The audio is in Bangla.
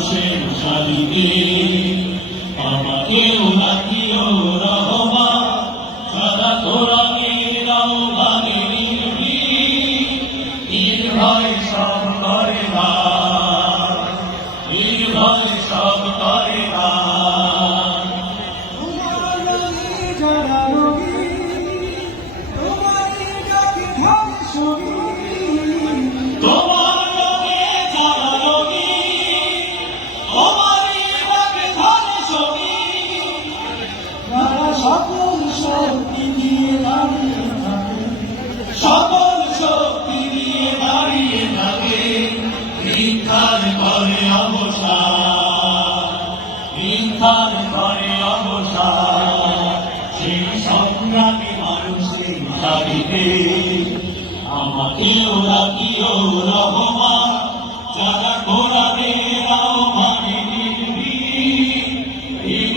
মানুষের সারিতে আমাকেও রাখিও রহমা সারা কোরআনের রহমানে নির্ভয় সব করে না নির্ভয় সব করে না সকল শক্তি দিয়ে দাঁড়িয়ে সকল শক্তি নিয়ে দাঁড়িয়ে থাকে। ভিক্ষার করে অবসান ভিক্ষার করে সেই সংগ্রামী মানুষের